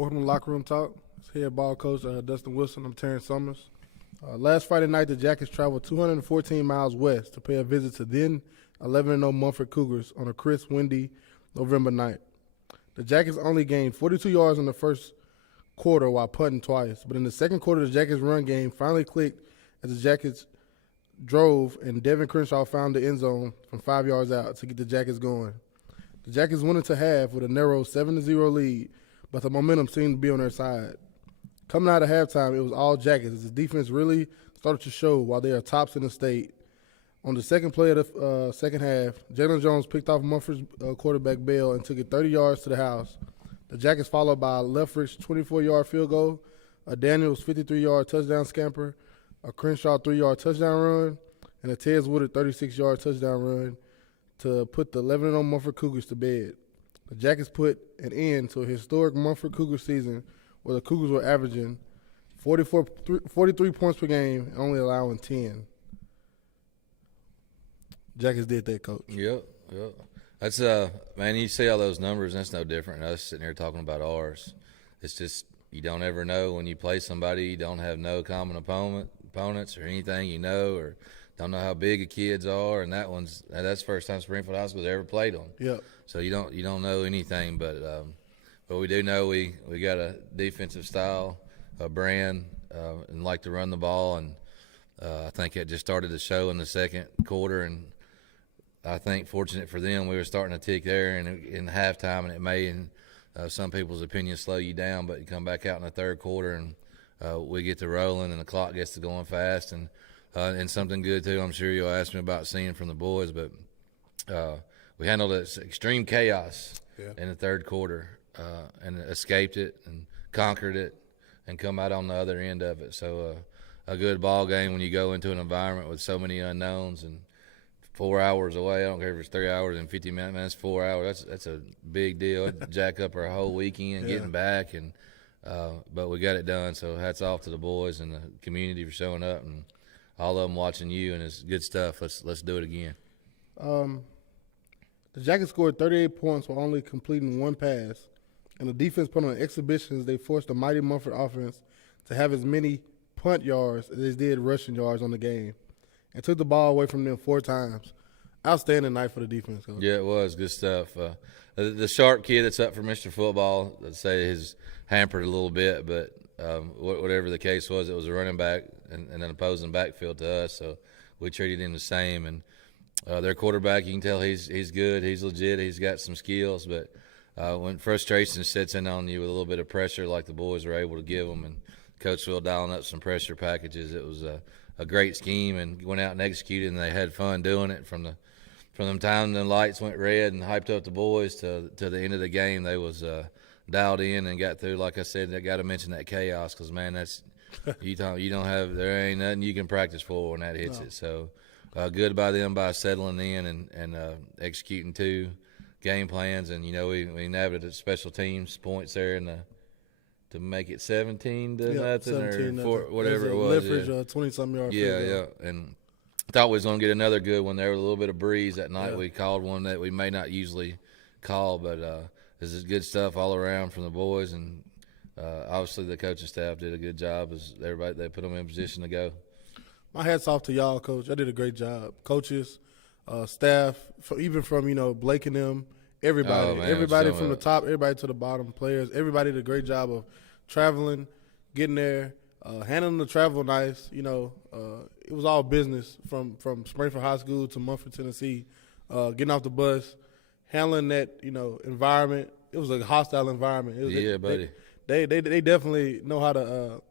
Welcome to Lockeroom Talk. It's head ball coach Dustin Wilson. I'm Terrence Summers. Last Friday night, the Jackets traveled 214 miles west to pay a visit to then 11-0 Mumford Cougars on a crisp, windy November night. The Jackets only gained 42 yards in the first quarter while punting twice, but in the second quarter, the Jackets' run game finally clicked as the Jackets drove and Devin Crenshaw found the end zone from 5 yards out to get the Jackets going. The Jackets went into half with a narrow 7-0 lead, but the momentum seemed to be on their side. Coming out of halftime, it was all Jackets as the defense really started to show while they are tops in the state. On the second play of the second half, Jalen Jones picked off Mumford's quarterback Bell and took it 30 yards to the house. The Jackets followed by a Leffridge 24-yard field goal, a Daniels 53-yard touchdown scamper, a Crenshaw 3-yard touchdown run, and a Tez Woodard 36-yard touchdown run to put the 11-0 Mumford Cougars to bed. The Jackets put an end to a historic Mumford Cougar season where the Cougars were averaging 43 points per game and only allowing 10. Jackets did that, Coach. Yep. That's man, you see all those numbers, and that's no different than us sitting here talking about ours. It's just you don't ever know when you play somebody you don't have no common opponents or anything, or don't know how big the kids are, and that's the first time Springfield High School's ever played them. Yep. So you don't know anything, but we do know we got a defensive style, a brand, and like to run the ball, and I think it just started to show in the second quarter, and I think fortunate for them we were starting to tick there in halftime, and it may in some people's opinion slow you down, but you come back out in the third quarter and we get to rolling and the clock gets to going fast, and something good too. I'm sure you'll ask me about seeing from the boys, but we handled it extreme chaos in the third quarter and escaped it and conquered it and come out on the other end of it. So a good ball game when you go into an environment with so many unknowns and 4 hours away. I don't care if it's 3 hours and 50 minutes, 4 hours. That's a big deal. It'd jack up our whole weekend getting back, and but we got it done. So hats off to the boys and the community for showing up, and all of them watching you, and it's good stuff. Let's do it again. The Jackets scored 38 points while only completing one pass, and the defense put on exhibitions. They forced the mighty Mumford offense to have as many punt yards as they did rushing yards on the game, and took the ball away from them 4 times. Outstanding night for the defense, Coach. Yeah, it was good stuff. The sharp kid that's up for Mr. Football, I'd say, has hampered a little bit, but whatever the case was, it was a running back and an opposing backfield to us, so we treated him the same. And their quarterback, you can tell he's good, he's legit, he's got some skills, but when frustration sets in on you with a little bit of pressure like the boys were able to give them, and Coach Will dialing up some pressure packages, it was a great scheme, and went out and executed, and they had fun doing it from the time the lights went red and hyped up the boys to the end of the game. They was dialed in and got through. Like I said, I got to mention that chaos because, man, that's you don't have, there ain't nothing you can practice for when that hits it. So good by them by settling in and executing 2 game plans, and we nabbed special teams points there to make it 17 to nothing 17 or whatever it was. Leffridge, 20-something yard. Yeah, and thought we was going to get another good one there with a little bit of breeze that night. We called one that we may not usually call, but this is good stuff all around from the boys, and obviously the coaching staff did a good job as everybody, they put them in position to go. My hat's off to y'all, Coach. I did a great job. Coaches, staff, even from, Blake and them, everybody. Everybody from the top, everybody to the bottom, players. Everybody did a great job of traveling, getting there, handling the travel nice. It was all business from Springfield High School to Mumford, Tennessee, getting off the bus, handling that, environment. It was a hostile environment. Buddy. They definitely know how to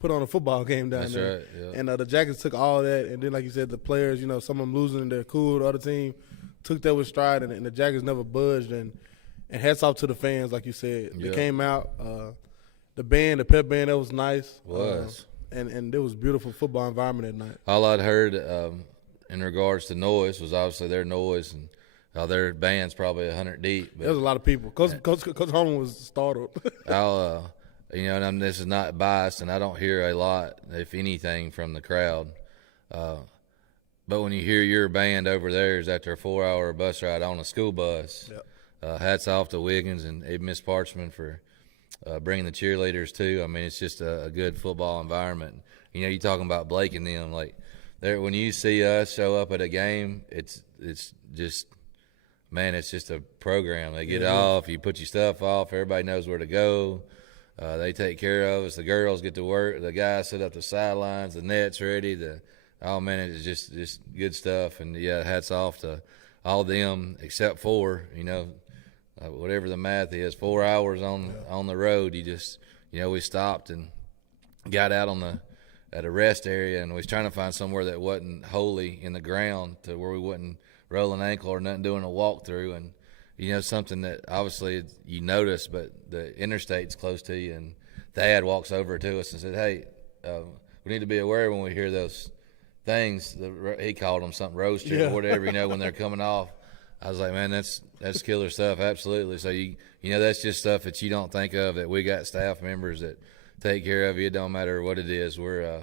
put on a football game down there. That's right, yeah. And the Jackets took all that, and then, like you said, the players, some of them losing, they're cool. The other team took that with stride, and the Jackets never budged. And hats off to the fans, like you said. They came out. The band, the pep band, that was nice. And it was beautiful football environment that night. All I'd heard in regards to noise was obviously their noise, and their band's probably 100 deep. But there was a lot of people. Coach Holman was startled. and this is not biased, and I don't hear a lot, if anything, from the crowd. But when you hear your band over there is after a 4-hour bus ride on a school bus, hats off to Wiggins and Miss Parchman for bringing the cheerleaders too. I mean, it's just a good football environment. You know, you talking about Blake and them, like there when you see us show up at a game, it's just, man, it's just a program. They get off, you put your stuff off, everybody knows where to go. They take care of us. The girls get to work. The guys set up the sidelines. The net's ready. Oh man, it's just good stuff. And yeah, hats off to all of them except for, you know, whatever the math is, 4 hours on the road. You just, you know, we stopped and got out at a rest area, and we was trying to find somewhere that wasn't holy in the ground to where we wouldn't roll an ankle or nothing, doing a walkthrough. And you know, something that obviously you notice, but the interstate's close to you, and Dad walks over to us and said, "Hey, we need to be aware when we hear those things." He called them something roasted or whatever, you know, when they're coming off. I was like, man, that's killer stuff, absolutely. So you know, that's just stuff that you don't think of, that we got staff members that take care of you. It don't matter what it is. We're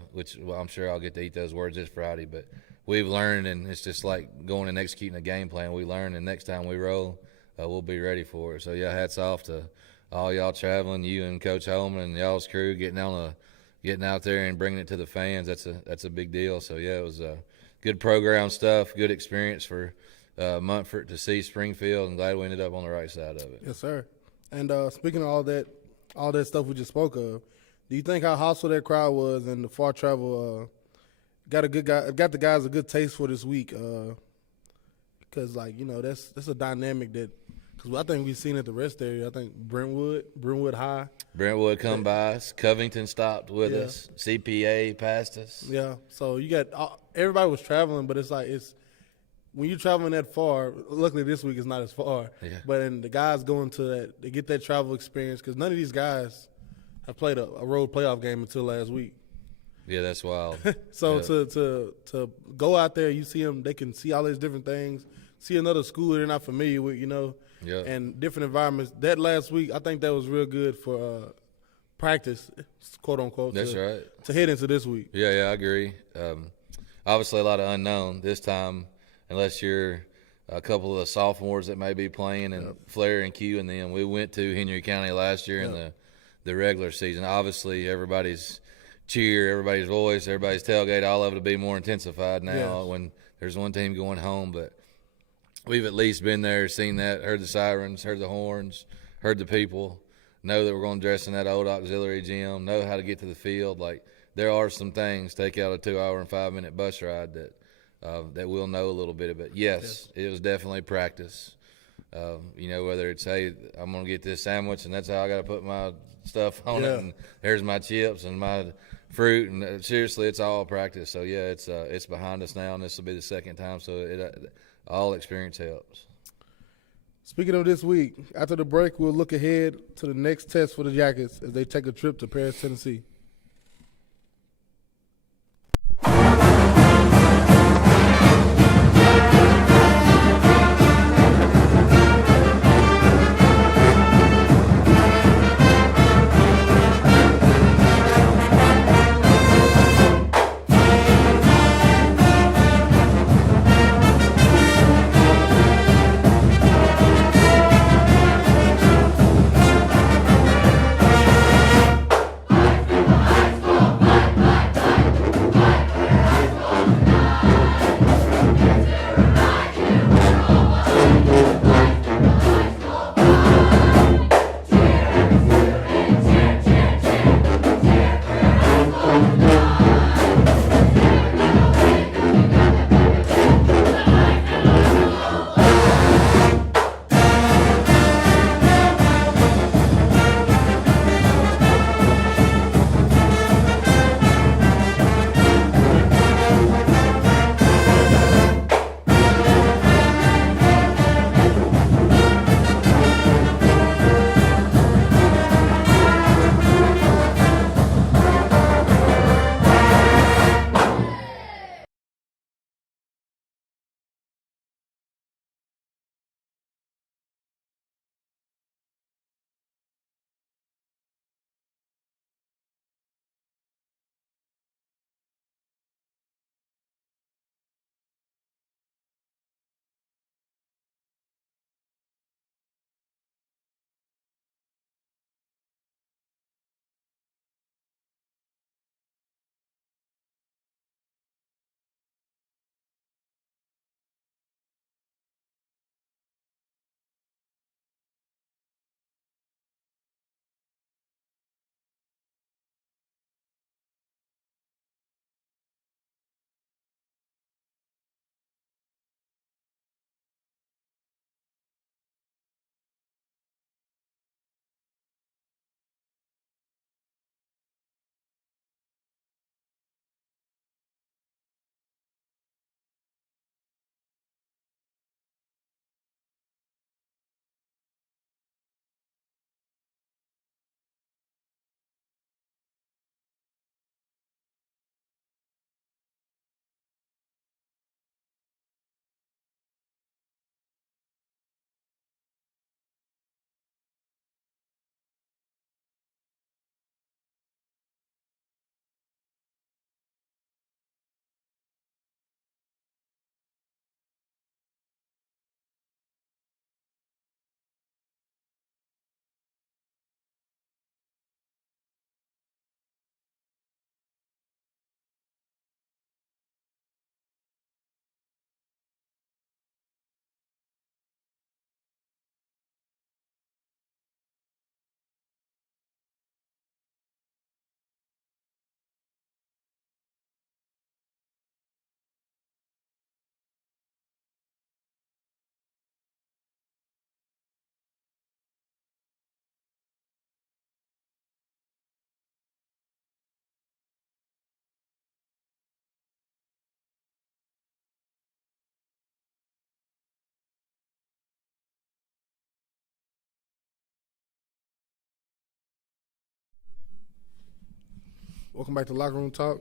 I'm sure I'll get to eat those words this Friday, but we've learned, and it's just like going and executing a game plan. We learn, and next time we roll, we'll be ready for it. So yeah, hats off to all y'all traveling, you and Coach Holman and y'all's crew getting out there and bringing it to the fans. That's a big deal. So yeah, it was good program stuff, good experience for Mumford to see Springfield, and glad we ended up on the right side of it. Yes, sir. And speaking of all that stuff we just spoke of, do you think how hostile that crowd was and the far travel got the guys a good taste for this week? Because like, you know, that's a dynamic that, because I think we've seen at the rest area. I think Brentwood High. Brentwood come by us. Covington stopped with us. CPA passed us. Yeah. So you got everybody was traveling, but it's like when you're traveling that far. Luckily this week is not as far. Yeah. But and the guys going to that, they get that travel experience, because none of these guys have played a road playoff game until last week. Yeah, that's wild. So to go out there, you see them, they can see all these different things, see another school they're not familiar with, you know, and different environments. That last week, I think that was real good for practice, quote unquote. That's right. To head into this week. Yeah, I agree. Obviously, a lot of unknown this time, unless you're a couple of the sophomores that may be playing, and Flair and Q and them. We went to Henry County last year in the regular season. Obviously, everybody's cheer, everybody's voice, everybody's tailgate, all of it will be more intensified now when there's one team going home. But we've at least been there, seen that, heard the sirens, heard the horns, heard the people, know that we're going to dress in that old auxiliary gym, know how to get to the field. Like, there are some things, take out a 2-hour and 5-minute bus ride that we'll know a little bit about. Yes, it was definitely practice. You know, whether it's, hey, I'm going to get this sandwich and that's how I got to put my stuff on it, and there's my chips and my fruit, and seriously, it's all practice. So yeah, it's behind us now, and this will be the second time, so all experience helps. Speaking of this week, after the break, we'll look ahead to the next test for the Jackets as they take a trip to Paris, Tennessee. Welcome back to Lockeroom Talk.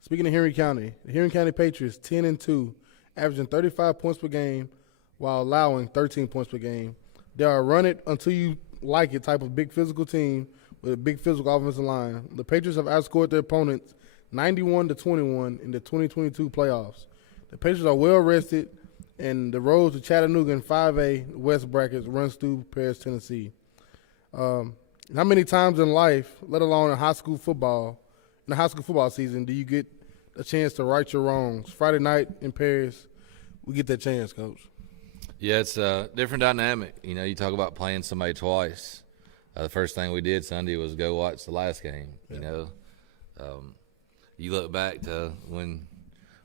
Speaking of Henry County, the Henry County Patriots 10-2, averaging 35 points per game while allowing 13 points per game. They are a run it until you like it type of big physical team with a big physical offensive line. The Patriots have outscored their opponents 91-21 in the 2022 playoffs. The Patriots are well rested, and the road to Chattanooga in 5A West brackets runs through Paris, Tennessee. How many times in life, let alone in the high school football season, do you get a chance to right your wrongs? Friday night in Paris, we get that chance, Coach. Yeah, it's a different dynamic. You talk about playing somebody twice. The first thing we did Sunday was go watch the last game. You look back to when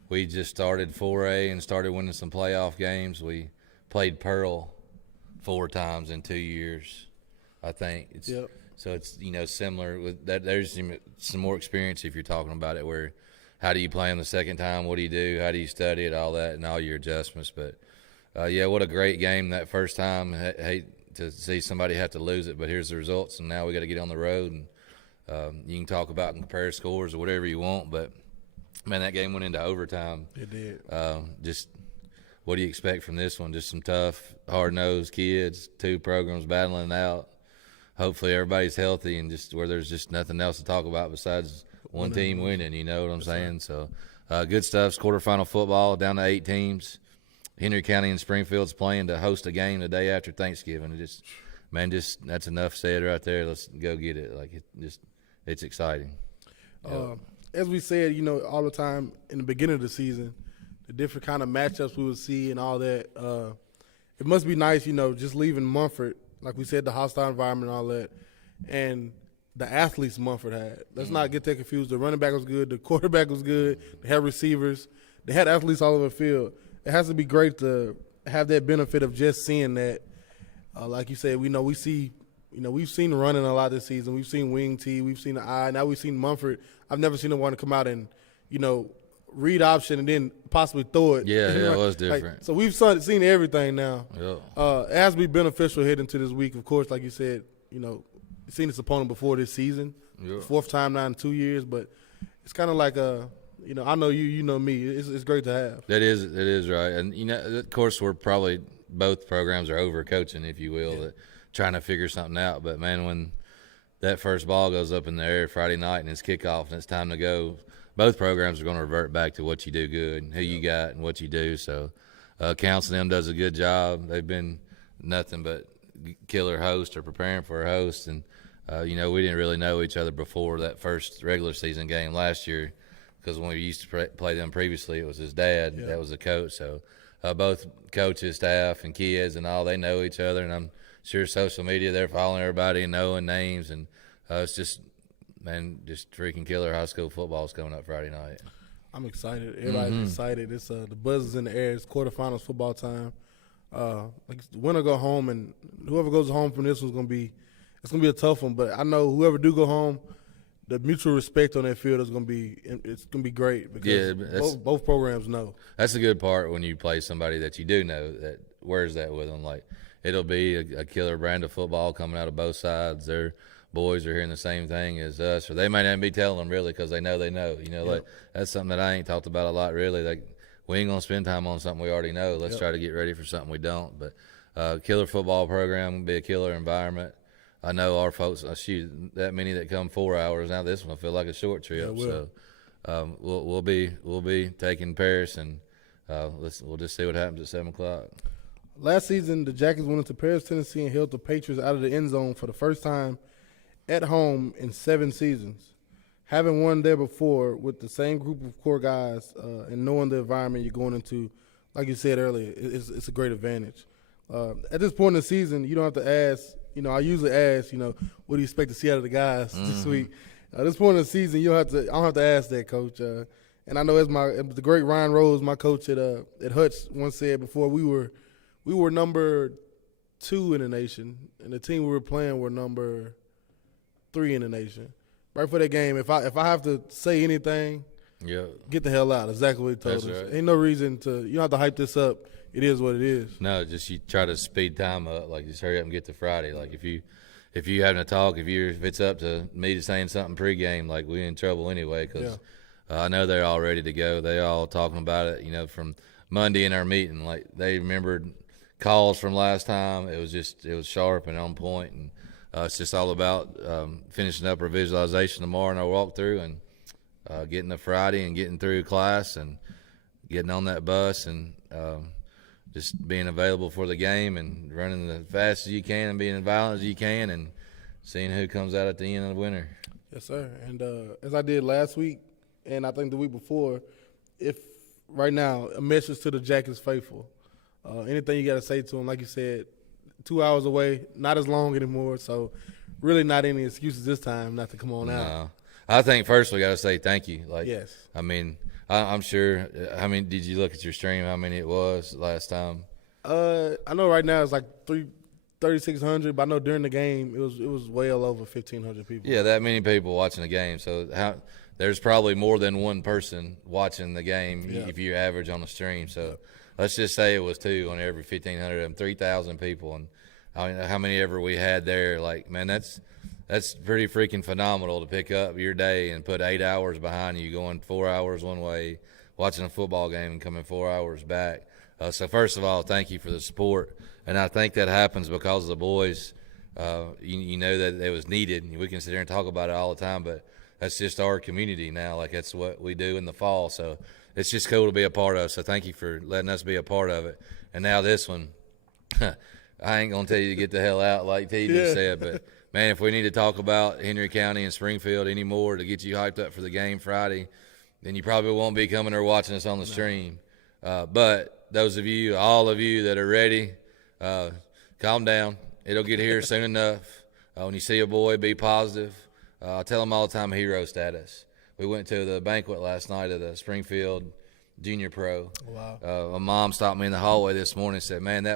we just started 4A and started winning some playoff games. We played Pearl 4 times in 2 years, I think. So it's similar with that. There's some more experience if you're talking about it. Where how do you play them the second time? What do you do? How do you study it? All that and all your adjustments. But what a great game that first time. Hate to see somebody have to lose it, but here's the results, and now we got to get on the road. And you can talk about and compare scores or whatever you want, but man, that game went into overtime. It did. Just what do you expect from this one? Just some tough, hard-nosed kids, 2 programs battling it out. Hopefully everybody's healthy and just where there's just nothing else to talk about besides one team winning, you know what I'm saying? Right. So good stuff. It's quarterfinal football down to 8 teams. Henry County and Springfield's playing to host a game the day after Thanksgiving. That's enough said right there. Let's go get it. It's exciting. As we said, all the time in the beginning of the season, the different kind of matchups we would see and all that. It must be nice, just leaving Mumford, like we said, the hostile environment and all that, and the athletes Mumford had. Let's not get that confused. The running back was good. The quarterback was good. They had receivers. They had athletes all over the field. It has to be great to have that benefit of just seeing that. Like you said, we've seen running a lot this season. We've seen wing T. We've seen the I. Now we've seen Mumford. I've never seen one come out and, read option and then possibly throw it. Yeah, it was different. So we've seen everything now. Yeah. It has to be beneficial heading into this week. Of course, like you said, you've seen this opponent before this season. Yeah. 4th time now in 2 years, but it's kind of like I know you know me. It's great to have. It is right. And, of course, we're probably both programs are over-coaching, if you will, trying to figure something out. But, man, when that first ball goes up in the air Friday night and it's kickoff and it's time to go, both programs are going to revert back to what you do good and who you got and what you do. So, Council them does a good job. They've been nothing but killer host or preparing for a host. And, we didn't really know each other before that first regular season game last year. Because when we used to play them previously, it was his dad. That was the coach. So both coaches, staff, and kids and all, they know each other. And I'm sure social media, they're following everybody and knowing names. And it's just freaking killer high school football is coming up Friday night. I'm excited. Everybody's excited. It's the buzz is in the air. It's quarterfinals football time. Winner go home, and whoever goes home from this one's gonna be a tough one. But I know whoever do go home, the mutual respect on that field is going to be great because both programs know. That's the good part when you play somebody that you do know that wears that with them. Like, it'll be a killer brand of football coming out of both sides. Their boys are hearing the same thing as us, or they might not be telling them really because they know. Like, that's something that I ain't talked about a lot really. Like, we ain't going to spend time on something we already know. Let's try to get ready for something we don't. But killer football program will be a killer environment. I know our folks, that many that come 4 hours now. This one will feel like a short trip. So we'll be taking Paris, and we'll just see what happens at 7:00. Last season, the Jackets went into Paris, Tennessee, and held the Patriots out of the end zone for the first time at home in 7 seasons. Having won there before with the same group of core guys and knowing the environment you're going into, like you said earlier, it's a great advantage. At this point in the season, you don't have to ask. I usually ask, what do you expect to see out of the guys this week? At this point in the season, I don't have to ask that, Coach. And I know the great Ryan Rose, my coach at Hutch, once said before, we were number 2 in the nation, and the team we were playing were number 3 in the nation. Right for that game, if I have to say anything, get the hell out. Exactly what he told us. Right. Ain't no reason you don't have to hype this up. It is what it is. No, just you try to speed time up. Like, just hurry up and get to Friday. Like, if if you having a talk, if it's up to me to saying something pregame, like we're in trouble anyway, because I know they're all ready to go. They all talking about it, from Monday in our meeting. Like they remembered calls from last time. It was sharp and on point, and it's just all about finishing up our visualization tomorrow in our walkthrough and getting to Friday and getting through class and getting on that bus and just being available for the game and running as fast as you can and being as violent as you can and seeing who comes out at the end of the winter. Yes, sir. And as I did last week and I think the week before, if right now a message to the Jackets faithful, anything you got to say to them, like you said, 2 hours away, not as long anymore, so really not any excuses this time not to come on out. No. I think first we got to say thank you. Yes. I mean, I'm sure. How many did you look at your stream? How many it was last time? I know right now it's like 3,600, but I know during the game it was well over 1,500 people. Yeah, that many people watching the game. So there's probably more than one person watching the game if you average on the stream. So let's just say it was 2 on every 1,500 of them, 3,000 people. And I mean, how many ever we had there? Like, man, that's pretty freaking phenomenal to pick up your day and put 8 hours behind you, going 4 hours one way, watching a football game and coming 4 hours back. So first of all, thank you for the support. And I think that happens because of the boys. You know that it was needed. We can sit here and talk about it all the time, but that's just our community now. Like, that's what we do in the fall. So it's just cool to be a part of. So thank you for letting us be a part of it. And now this one, I ain't going to tell you to get the hell out like T just said, but – man, if we need to talk about Henry County and Springfield anymore to get you hyped up for the game Friday, then you probably won't be coming or watching us on the stream. But those of you, all of you that are ready, calm down. It'll get here soon enough. When you see a boy, be positive. I tell them all the time, hero status. We went to the banquet last night at the Springfield Junior Pro. Wow. My mom stopped me in the hallway this morning and said, man,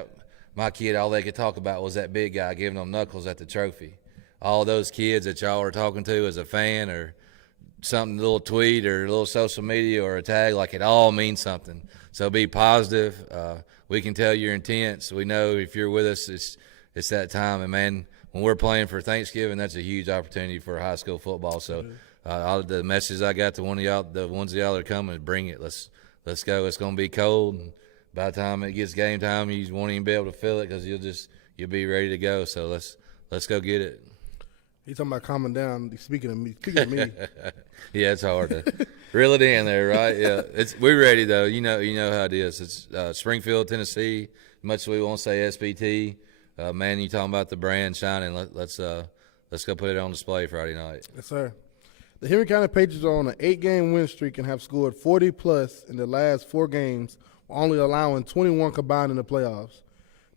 my kid, all they could talk about was that big guy giving them knuckles at the trophy. All those kids that y'all are talking to as a fan or something, a little tweet or a little social media or a tag, like it all means something. So be positive. We can tell your intents. We know if you're with us, it's that time. And, man, when we're playing for Thanksgiving, that's a huge opportunity for high school football. So all the messages I got to one of y'all, the ones of y'all that are coming, bring it. Let's go. It's going to be cold. And by the time it gets game time, you won't even be able to feel it because you'll be ready to go. So let's go get it. He's talking about calming down. Speaking of me. Yeah, it's hard to reel it in there, right? Yeah, we're ready though. You know how it is. It's Springfield, Tennessee. Much as we won't say SPT, man. You talking about the brand shining? Let's go put it on display Friday night. Yes, sir. The Henry County Patriots are on an 8-game win streak and have scored 40+ in the last 4 games, only allowing 21 combined in the playoffs.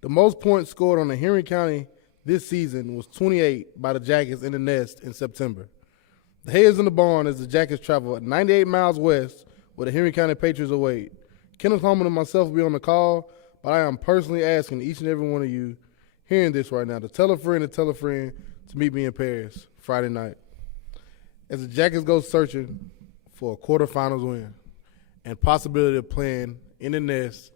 The most points scored on the Henry County this season was 28 by the Jackets in the Nest in September. The hay is in the barn as the Jackets travel 98 miles west where the Henry County Patriots await. Kenneth Holman and myself will be on the call, but I am personally asking each and every one of you hearing this right now to tell a friend to meet me in Paris Friday night as the Jackets go searching for a quarterfinals win and possibility of playing in the Nest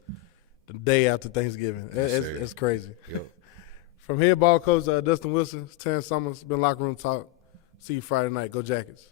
the day after Thanksgiving. It's crazy. Yep. From head ball coach Dustin Wilson, Terrence Summers, been Locker Room Talk. See you Friday night. Go Jackets.